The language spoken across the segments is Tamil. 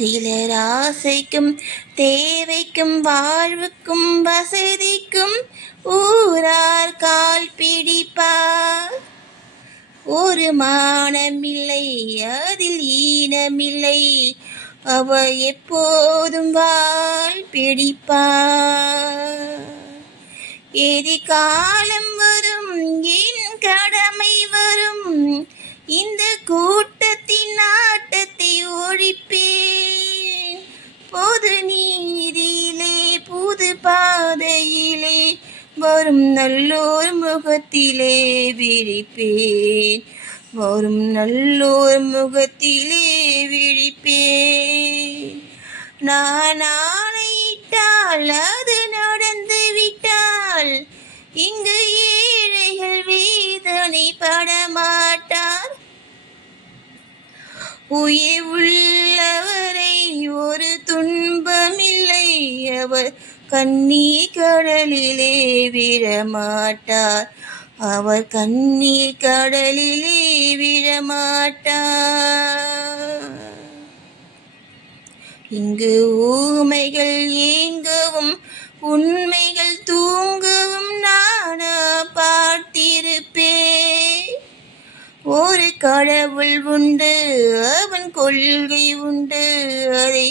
சிலர் ஆசைக்கும் தேவைக்கும் வாழ்வுக்கும் வசதிக்கும் ஊரார் கால் பிடிப்பார். ஒரு மானமில்லை அதில் ஈனமில்லை, அவர் எப்போதும் வாள் பிடிப்பார். எதிர்காலம் வரும், என் கடமை வரும், இந்த கூட்டத்தின் ஆட்டத்தை ஒழிப்பேன். பொது நீதியிலே புது பாதையிலே வரும் நல்லோர் முகத்திலே விழிப்பேன். வரும் நல்லோர் முகத்திலே விழிப்பேன். நான் ஆணையிட்டால் அது நடந்து விட்டால் இங்கு ஏழைகள் வேதனை படமாட்டார். உயிர் உள்ளவரை ஒரு துன்பமில்லை, அவர் கண்ணீர் கடலிலே விழமாட்டார். அவர் கண்ணீர் கடலிலே விழமாட்டார். இங்கு ஊமைகள் ஏங்கவும் உண்மைகள் தூங்கவும் நானா பார்த்திருப்பேன். ஒரு கடவுள் உண்டு, அவன் கொள்கை உண்டு, அதை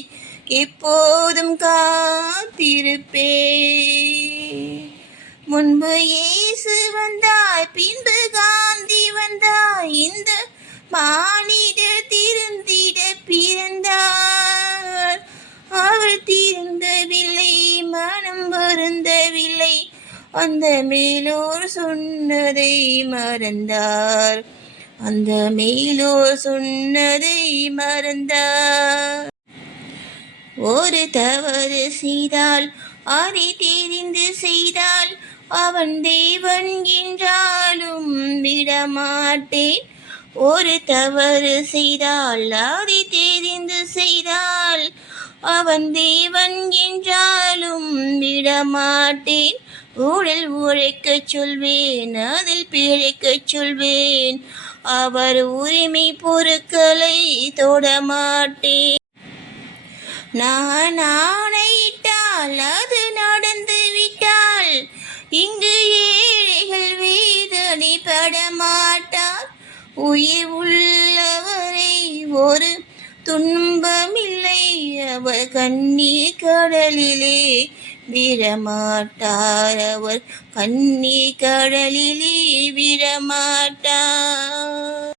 எப்போதும் காத்திருப்பேன். முன்பு இயேசு வந்தாய், பின்பு காந்தி வந்தாய், இந்த மானிடர் திருந்திட பிறந்தார். அவர் திருந்தவில்லை, மனம் வருந்தவில்லை, அந்த மேலோர் சொன்னதை மறந்தார். அந்த மேலோர் சொன்னதை மறந்தார். ஒரு தவறு செய்தால் அதை தெரிந்து செய்தால் அவன் தேவன் என்றாலும் விடமாட்டேன். ஒரு தவறு செய்தால் அதை தெரிந்து செய்தால் அவன் தேவன் என்றாலும் விடமாட்டேன். ஊழல் உழைக்கச் சொல்வேன், அதில் பிழைக்கச் சொல்வேன், அவர் உரிமை பொருட்களை தொடமாட்டேன். நான் ஆணையிட்டால் அது நடந்து விட்டால் இங்கு ஏழைகள் வேதனை படமாட்டார். உயிர் உள்ளவரை ஒரு துன்பமில்லை, அவர் கண்ணீர் கடலிலே விழமாட்டார். அவர் கண்ணீர் கடலிலே விழமாட்டார்.